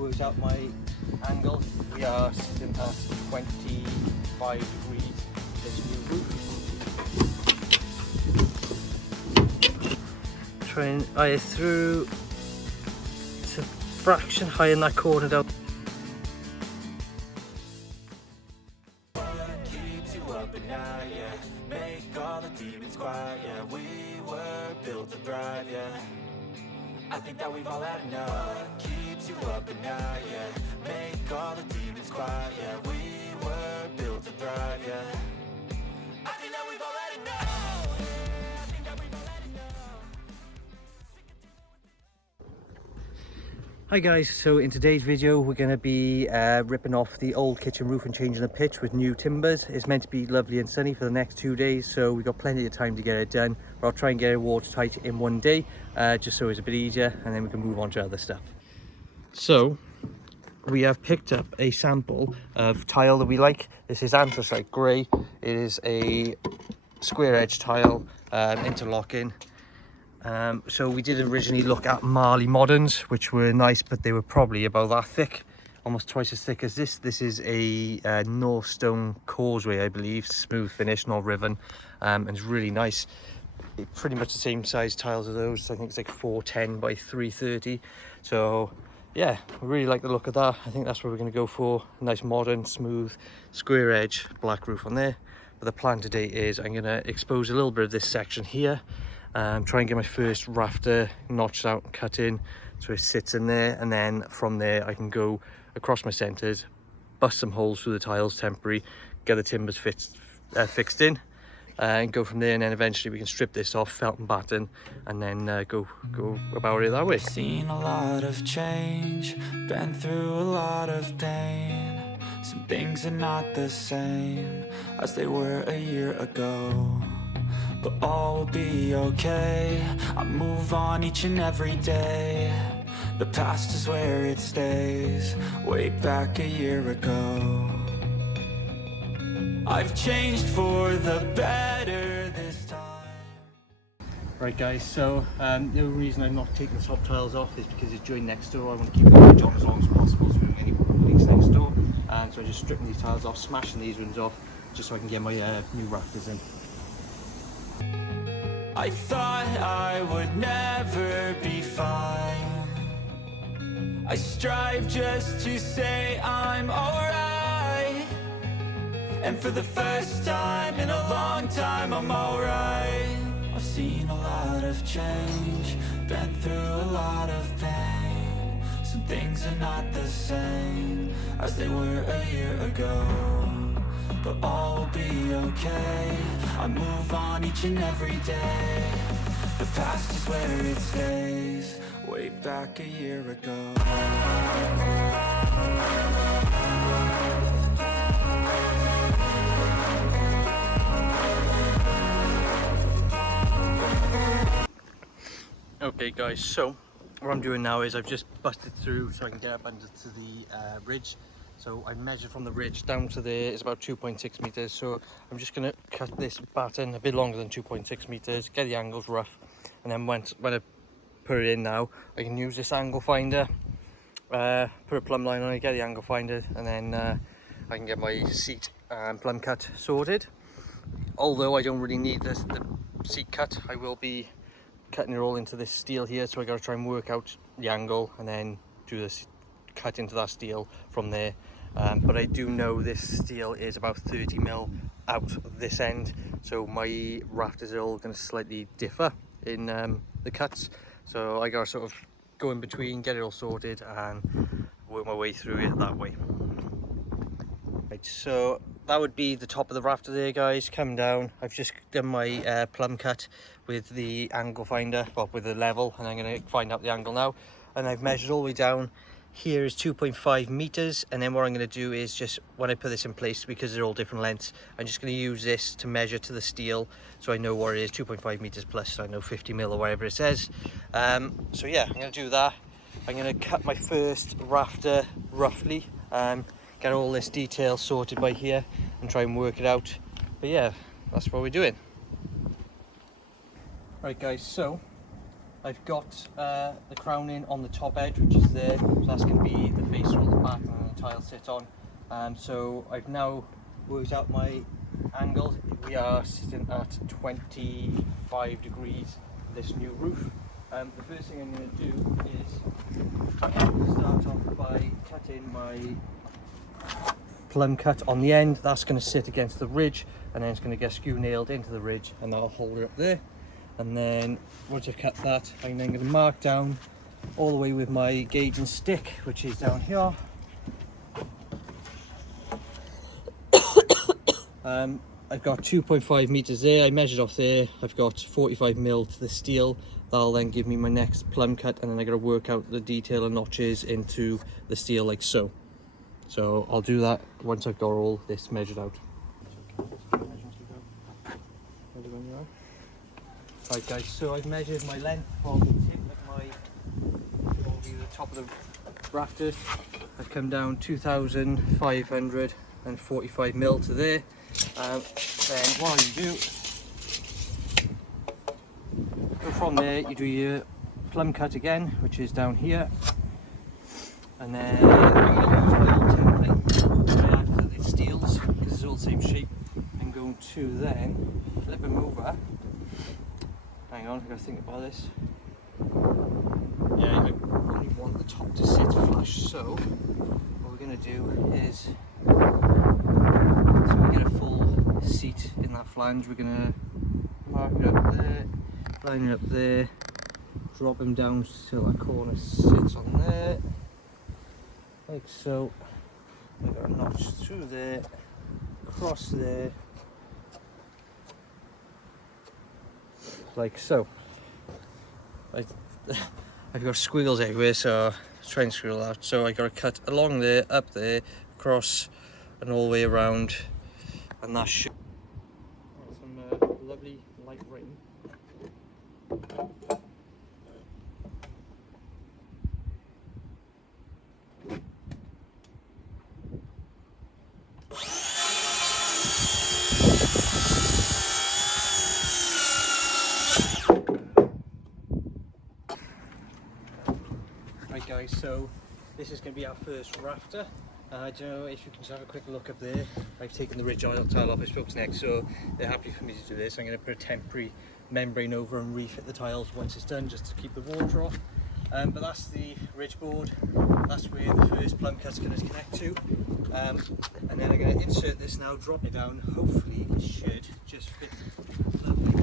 worked out my angle. We are sitting at 25 degrees this new roof. Trying eyes through. It's a fraction higher in that corner down. Keeps you up at night, yeah. Make all the demons quiet, yeah. We were built to thrive, yeah. I think that we've all had enough. Keeps you up at night, yeah. Make all the demons quiet, yeah. We were built to thrive, yeah. I think that we've all had enough. I think that we've all had enough. Hi guys, so in today's video we're going to be ripping off the old kitchen roof and changing the pitch with new timbers. It's meant to be lovely and sunny for the next 2 days, so we've got plenty of time to get it done. But I'll try and get it watertight in one day, just so it's a bit easier, and then we can move on to other stuff. So we have picked up a sample of tile that we like. This is anthracite grey. It is a square edge tile, interlocking. So we did originally look at Marley Moderns, which were nice, but they were probably about that thick, almost twice as thick as this. This is a North Stone Causeway, I believe, smooth finish, not riven, and it's really nice. It's pretty much the same size tiles as those. I think it's like 410 by 330. So yeah, I really like the look of that. I think that's what we're going to go for. Nice modern, smooth, square edge, black roof on there. But the plan today is I'm going to expose a little bit of this section here. Try and get my first rafter notched out and cut in so it sits in there, and then from there I can go across my centres, bust some holes through the tiles temporary, get the timbers fixed in, and go from there. And then eventually we can strip this off, felt and batten, and then go about it that way. Seen a lot of change, been through a lot of pain. Some things are not the same as they were a year ago, but all will be okay. I move on each and every day. The past is where it stays, way back a year ago. I've changed for the better this time. Right guys, so the reason I'm not taking the top tiles off is because it's joined next door. I want to keep the job as long as possible, so we don't have any leaks next door. And so I just stripping these tiles off, smashing these ones off, just so I can get my new rafters in. I thought I would never be fine. I strive just to say I'm alright, and for the first time in a long time I'm alright. I've seen a lot of change, been through a lot of pain. Some things are not the same as they were a year ago, but all will be okay. I move on each and every day. The past is where it stays, way back a year ago. Okay guys, so what I'm doing now is I've just busted through so I can get up under to the ridge. So I measured from the ridge down to there, it's about 2.6 meters. So I'm just going to cut this batten a bit longer than 2.6 meters, get the angles rough, and then when I put it in now, I can use this angle finder, put a plumb line on it, get the angle finder, and then I can get my seat and plumb cut sorted. Although I don't really need the seat cut, I will be cutting it all into this steel here, so I got to try and work out the angle and then do this cut into that steel from there. But I do know this steel is about 30mm out this end, so my rafters are all going to slightly differ in the cuts, so I got to sort of go in between, get it all sorted and work my way through it that way. Right, so that would be the top of the rafter there guys, come down. I've just done my plumb cut with the angle finder, well, with the level, and I'm going to find out the angle now. And I've measured all the way down. Here is 2.5 meters, and then what I'm going to do is just, when I put this in place, because they're all different lengths, I'm just going to use this to measure to the steel so I know what it is. 2.5 meters plus, so I know 50mm or whatever it says. So yeah, I'm going to do that. I'm going to cut my first rafter roughly, get all this detail sorted by here and try and work it out. But yeah, that's what we're doing. Right guys, so I've got the crowning on the top edge, which is there, so that's going to be the face roll, the back, and the tile sit on. So I've now worked out my angle. We are sitting at 25 degrees for this new roof. The first thing I'm going to do is start off by cutting my plumb cut on the end. That's going to sit against the ridge, and then it's going to get skew nailed into the ridge, and that'll hold it up there. And then once I've cut that, I'm then going to mark down all the way with my gauge and stick, which is down here. I've got 2.5 meters there. I measured off there. I've got 45 mil to the steel. That'll then give me my next plumb cut, and then I got to work out the detail and notches into the steel like so. So I'll do that once I've got all this measured out. Right guys, so I've measured my length from the tip of the top of the rafters. I've come down 2,545 mil to there. Then what you do, go from there, you do your plumb cut again, which is down here. And then I'm going to use my old template for the steels, because it's all the same shape. I'm going to then flip them over. Hang on, I've got to think about this. Yeah, I only want the top to sit flush, so what we're going to do is, so we get a full seat in that flange, we're going to mark it up there, line it up there, drop them down till that corner sits on there, like so. I've got a notch through there, across there, like so. I've got squiggles everywhere, so try and squiggle out. So I got to cut along there, up there, across, and all the way around, and that should. Some lovely light rain. Right guys, so this is going to be our first rafter. I don't know if you can just have a quick look up there. I've taken the ridge tile off, it's broken neck, so they're happy for me to do this. I'm going to put a temporary membrane over and refit the tiles once it's done, just to keep the water off. But that's the ridge board. That's where the first plumb cut's going to connect to. And then I'm going to insert this now, drop it down. Hopefully it should just fit lovely.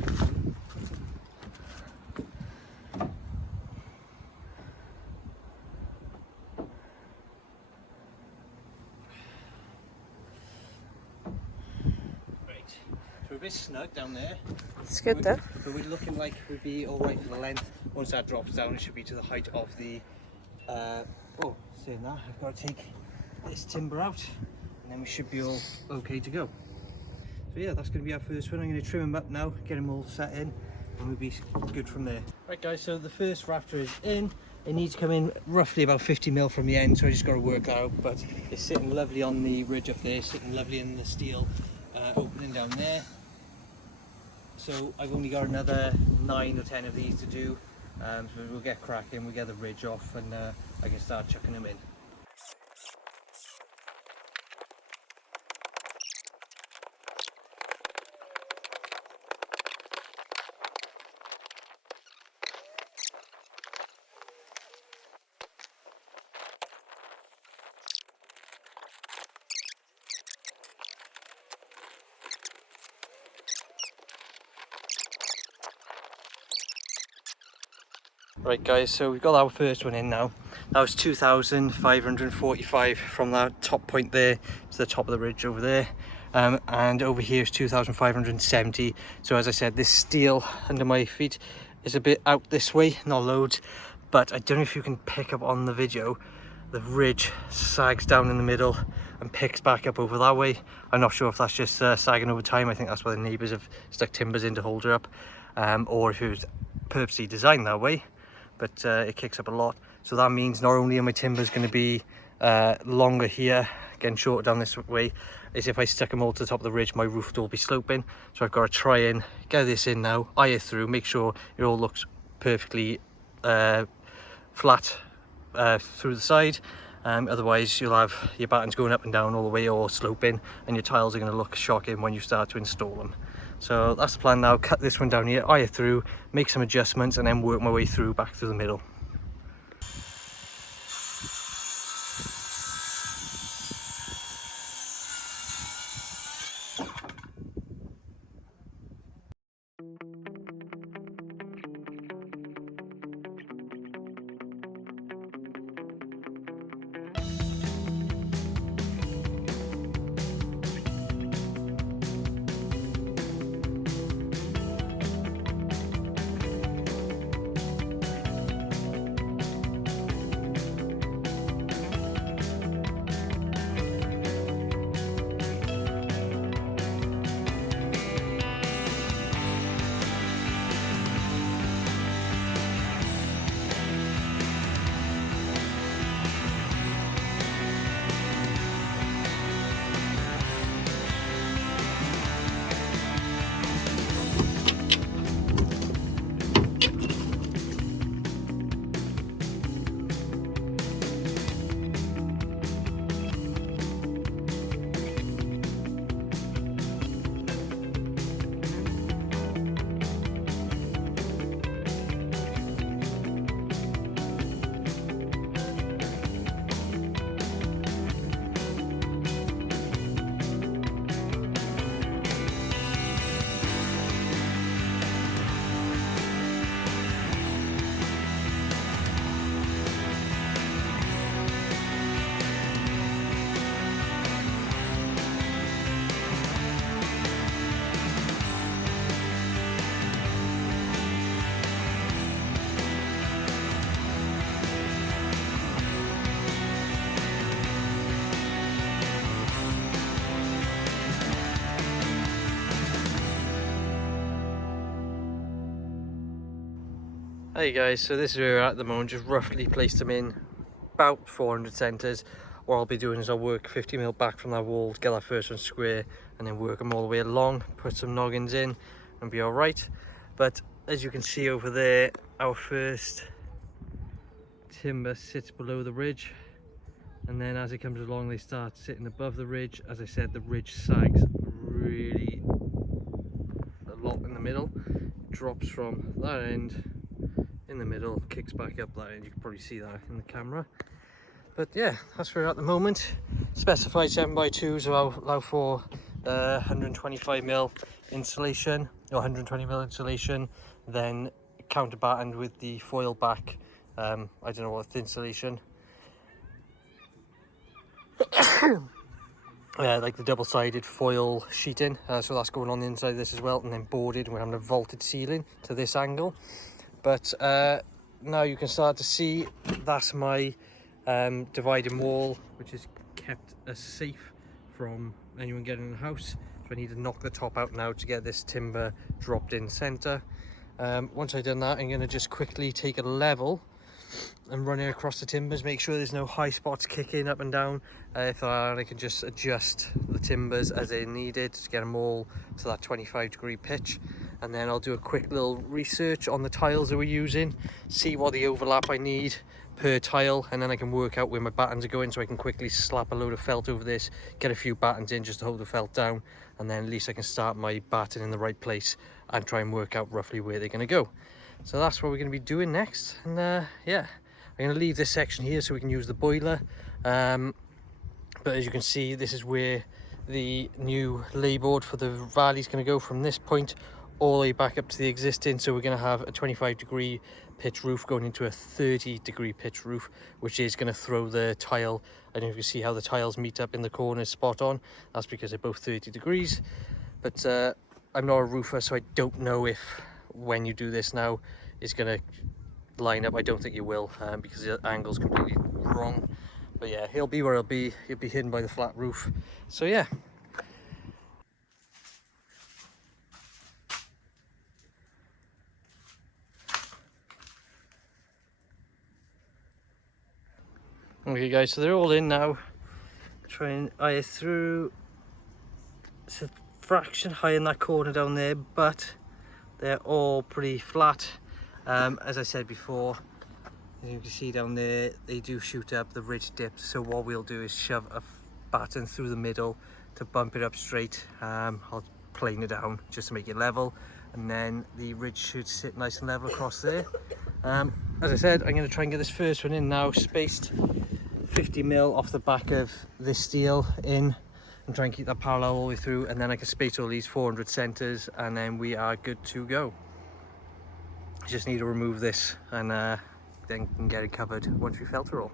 We're a bit snug down there. It's good though. But we're looking like we'd be alright for the length. Once that drops down, it should be to the height of the saying that, I've got to take this timber out, and then we should be all okay to go. So yeah, that's going to be our first one. I'm going to trim them up now, get them all set in, and we'll be good from there. Right guys, so the first rafter is in. It needs to come in roughly about 50 mil from the end, so I just got to work that out, but it's sitting lovely on the ridge up there, sitting lovely in the steel opening down there. So I've only got another 9 or 10 of these to do, so we'll get cracking, we'll get the ridge off, and I can start chucking them in. Right guys, so we've got our first one in now. That was 2,545 from that top point there to the top of the ridge over there. And over here is 2,570. So as I said, this steel under my feet is a bit out this way, not loads, but I don't know if you can pick up on the video, the ridge sags down in the middle and picks back up over that way. I'm not sure if that's just sagging over time. I think that's why the neighbours have stuck timbers in to hold her up, or if it was purposely designed that way. But it kicks up a lot, so that means not only are my timbers going to be longer here, getting shorter down this way, is if I stuck them all to the top of the ridge, my roof would all be sloping. So I've got to try and get this in now, eye it through, make sure it all looks perfectly flat through the side. Otherwise you'll have your battens going up and down all the way or sloping, and your tiles are going to look shocking when you start to install them. So that's the plan now. Cut this one down here, iron through, make some adjustments, and then work my way through back through the middle. Hey guys, so this is where we're at the moment. Just roughly placed them in about 400 centres. What I'll be doing is I'll work 50mm back from that wall to get that first one square, and then work them all the way along, put some noggins in and be alright. But as you can see over there, our first timber sits below the ridge, and then as it comes along they start sitting above the ridge. As I said, the ridge sags really a lot in the middle, drops from that end in the middle, kicks back up that end. You can probably see that in the camera. But yeah, that's where we're at the moment. Specified 7x2, so I'll allow for 125mm insulation, or 120mm insulation, then counterbattened with the foil back, I don't know what, insulation. Like the double-sided foil sheeting, so that's going on the inside of this as well, and then boarded, and we're having a vaulted ceiling to this angle. But now you can start to see that's my dividing wall, which has kept us safe from anyone getting in the house. So I need to knock the top out now to get this timber dropped in centre. Once I've done that, I'm going to just quickly take a level and run it across the timbers, make sure there's no high spots kicking up and down. If I can just adjust the timbers as they're needed to get them all to that 25-degree pitch. And then I'll do a quick little research on the tiles that we're using, see what the overlap I need per tile, and then I can work out where my battens are going, so I can quickly slap a load of felt over this, get a few battens in just to hold the felt down, and then at least I can start my batten in the right place and try and work out roughly where they're going to go. So that's what we're going to be doing next. And yeah, I'm going to leave this section here so we can use the boiler. But as you can see, this is where the new layboard for the valley is going to go, from this point all the way back up to the existing. So we're going to have a 25-degree pitch roof going into a 30-degree pitch roof, which is going to throw the tile. I don't know if you can see how the tiles meet up in the corners spot on. That's because they're both 30 degrees. But I'm not a roofer, so I don't know if when you do this now it's going to line up. I don't think you will, because the angle's completely wrong. But yeah, he'll be where he'll be hidden by the flat roof. So yeah. Okay guys, so they're all in now. Try and eye through. It's a fraction high in that corner down there, but they're all pretty flat. As I said before, as you can see down there, they do shoot up, the ridge dips, so what we'll do is shove a batten through the middle to bump it up straight. I'll plane it down just to make it level, and then the ridge should sit nice and level across there. As I said, I'm going to try and get this first one in now, spaced 50mm off the back of this steel in, and try and keep that parallel all the way through, and then I can space all these 400 centers, and then we are good to go. I just need to remove this and then can get it covered once we filter all.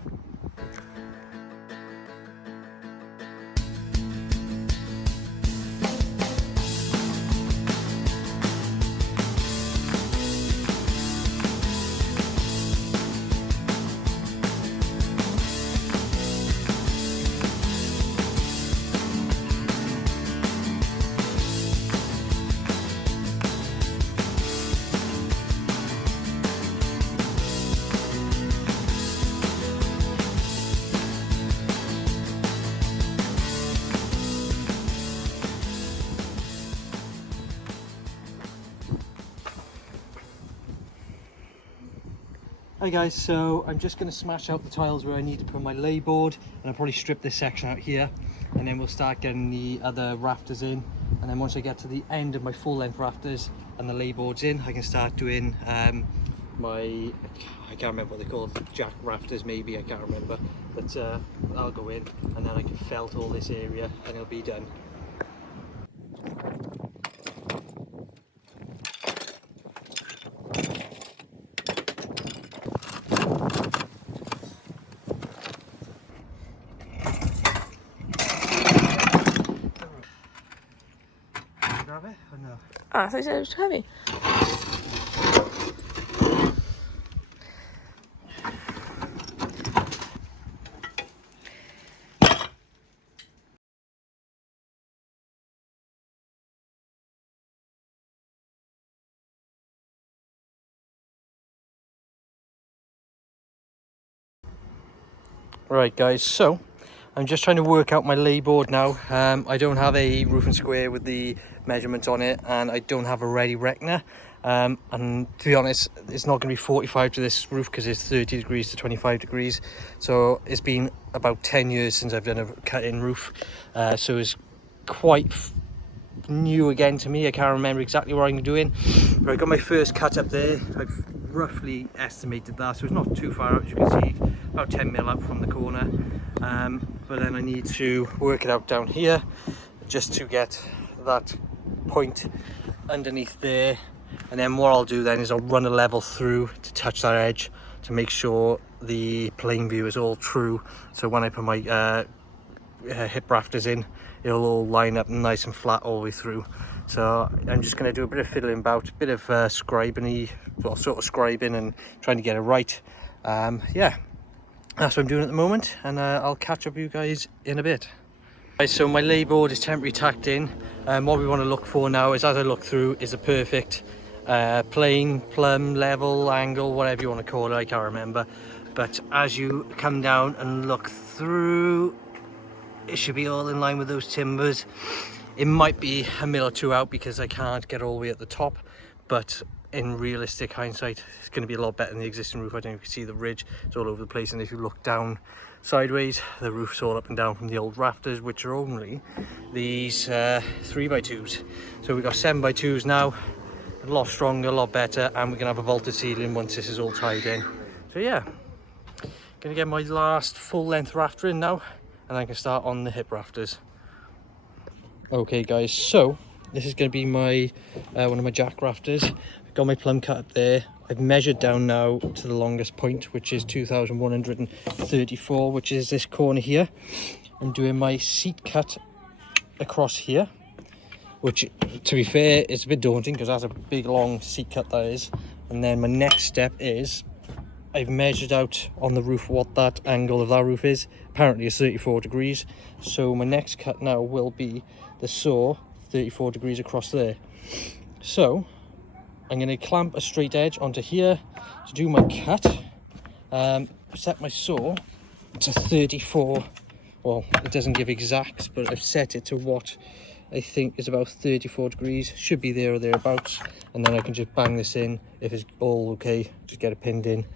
Hi guys, so I'm just going to smash out the tiles where I need to put my lay board, and I'll probably strip this section out here, and then we'll start getting the other rafters in, and then once I get to the end of my full length rafters and the lay boards in, I can start doing my, I can't remember what they're called, jack rafters maybe, I can't remember, but I'll go in and then I can felt all this area and it'll be done. Grab it or no? Oh, I thought you said it was too heavy. Right guys, so I'm just trying to work out my lay board now. I don't have a roofing square with the measurements on it, and I don't have a ready reckoner. And to be honest, it's not going to be 45 to this roof because it's 30 degrees to 25 degrees. So it's been about 10 years since I've done a cut-in roof. So it's quite new again to me. I can't remember exactly what I'm doing. But I got my first cut up there. I've roughly estimated that, so it's not too far out, as you can see, about 10mm up from the corner. But then I need to work it out down here just to get that point underneath there, and then what I'll do then is I'll run a level through to touch that edge to make sure the plane view is all true, so when I put my hip rafters in, it'll all line up nice and flat all the way through. So I'm just going to do a bit of fiddling about, a bit of scribing, well, sort of scribing and trying to get it right. Yeah, that's what I'm doing at the moment, and I'll catch up with you guys in a bit. Right, so my lay board is temporarily tacked in. What we want to look for now is, as I look through, is a perfect plane, plumb, level, angle, whatever you want to call it, I can't remember. But as you come down and look through, it should be all in line with those timbers. It might be a mil or two out because I can't get all the way at the top, but in realistic hindsight, it's going to be a lot better than the existing roof. I don't know if you can see the ridge, it's all over the place, and if you look down sideways, the roof's all up and down from the old rafters, which are only these 3x2s. So we've got 7x2s now, a lot stronger, a lot better, and we're going to have a vaulted ceiling once this is all tied in. So yeah, going to get my last full length rafter in now, and I can start on the hip rafters. Okay guys, so this is going to be my one of my jack rafters. I've got my plumb cut up there. I've measured down now to the longest point, which is 2,134, which is this corner here. I'm doing my seat cut across here, which, to be fair, is a bit daunting because that's a big long seat cut that is. And then my next step is, I've measured out on the roof what that angle of that roof is. Apparently it's 34 degrees. So my next cut now will be the saw 34 degrees across there. So I'm going to clamp a straight edge onto here to do my cut. Set my saw to 34. Well, it doesn't give exacts, but I've set it to what I think is about 34 degrees, should be there or thereabouts, and then I can just bang this in. If it's all okay, just get it pinned in,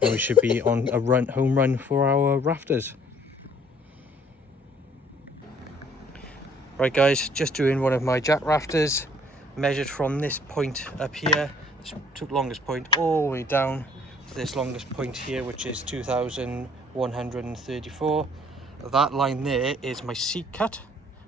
and we should be on a home run for our rafters. Right guys, just doing one of my jack rafters, measured from this point up here, this took longest point, all the way down to this longest point here, which is 2,134. That line there is my seat cut,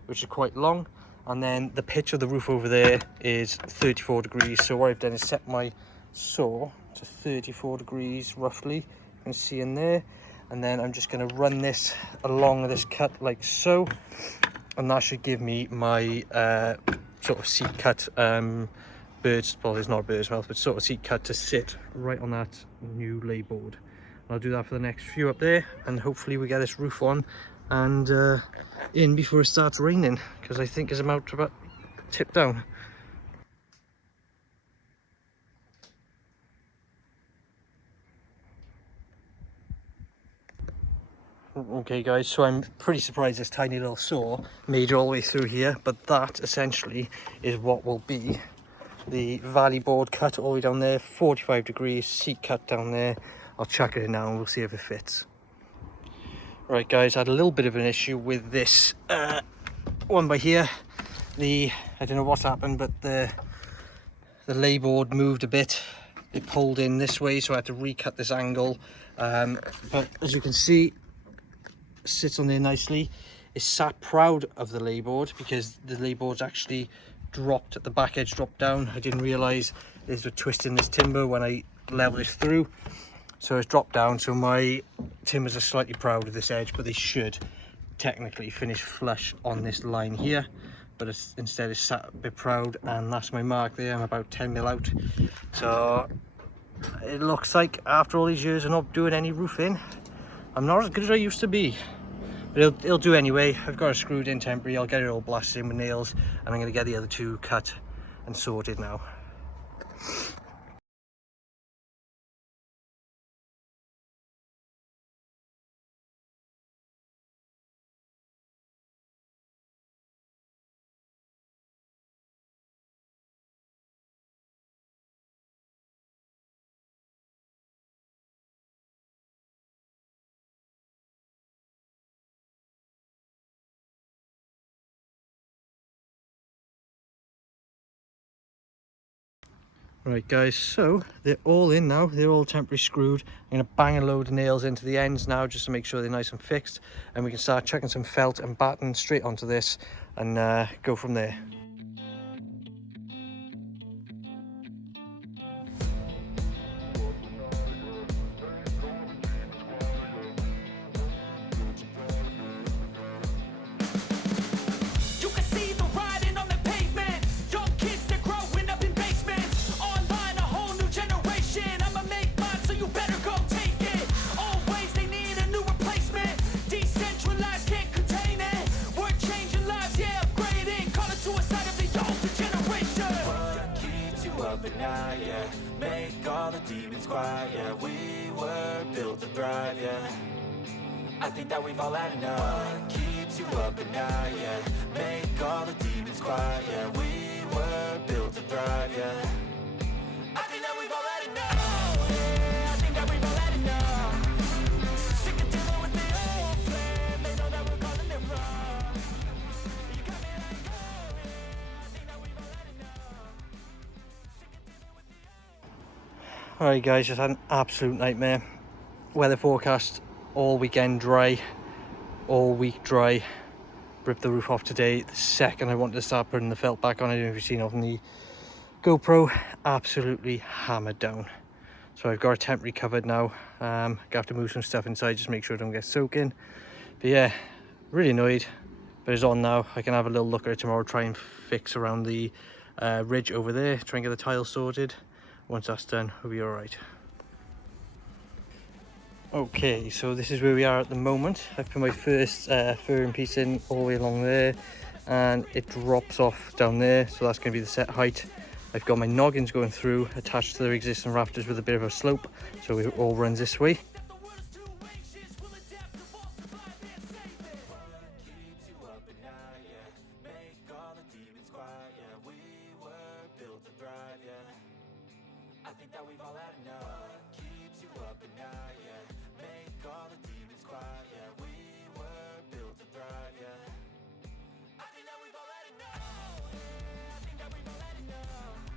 which is quite long, and then the pitch of the roof over there is 34 degrees. So what I've done is set my saw to 34 degrees roughly, you can see in there, and then I'm just going to run this along this cut like so, and that should give me my sort of seat cut bird's, well, it's not a bird's mouth, but sort of seat cut to sit right on that new lay board. I'll do that for the next few up there, and hopefully we get this roof on and in before it starts raining, because I think it's about to tip down. Okay guys, so I'm pretty surprised this tiny little saw made it all the way through here, but that essentially is what will be the valley board cut all the way down there, 45 degrees, seat cut down there. I'll chuck it in now and we'll see if it fits. Right guys, I had a little bit of an issue with this one by here. I don't know what's happened, but the lay board moved a bit. It pulled in this way, so I had to recut this angle. But as you can see, it sits on there nicely. It's sat proud of the lay board because the lay board's actually dropped at the back edge, dropped down. I didn't realise there's a twist in this timber when I level this through. So it's dropped down, so my timbers are slightly proud of this edge, but they should technically finish flush on this line here. But instead it's sat a bit proud, and that's my mark there. I'm about 10 mil out. So it looks like after all these years of not doing any roofing, I'm not as good as I used to be. But it'll do anyway. I've got it screwed in temporary. I'll get it all blasted in with nails, and I'm going to get the other two cut and sorted now. Right guys, so they're all in now, they're all temporary screwed. I'm going to bang a load of nails into the ends now just to make sure they're nice and fixed, and we can start chucking some felt and batten straight onto this and go from there. I think that we've all had enough. What keeps you up at night, yeah. Make all the demons quiet, yeah. We were built to thrive, yeah. I think that we've all had enough. Yeah, I think that we've all had enough. Sick of dealing with the old plan. They know that we're calling it wrong. You got me like, oh yeah. I think that we've all had enough. Sick of dealing with the old. Alright guys, just had an absolute nightmare. Weather forecast all weekend dry, all week dry. Ripped the roof off today the second I wanted to start putting the felt back on. I don't know if you've seen it on the GoPro, absolutely hammered down. So I've got a temporary covered now. I have to move some stuff inside, just make sure it don't get soaking. But yeah, really annoyed, but it's on now. I can have a little look at it tomorrow, try and fix around the ridge over there, try and get the tiles sorted. Once that's done, we'll be all right. Okay, so this is where we are at the moment. I've put my first furring piece in all the way along there, and it drops off down there, so that's going to be the set height. I've got my noggins going through attached to the existing rafters with a bit of a slope, so it all runs this way.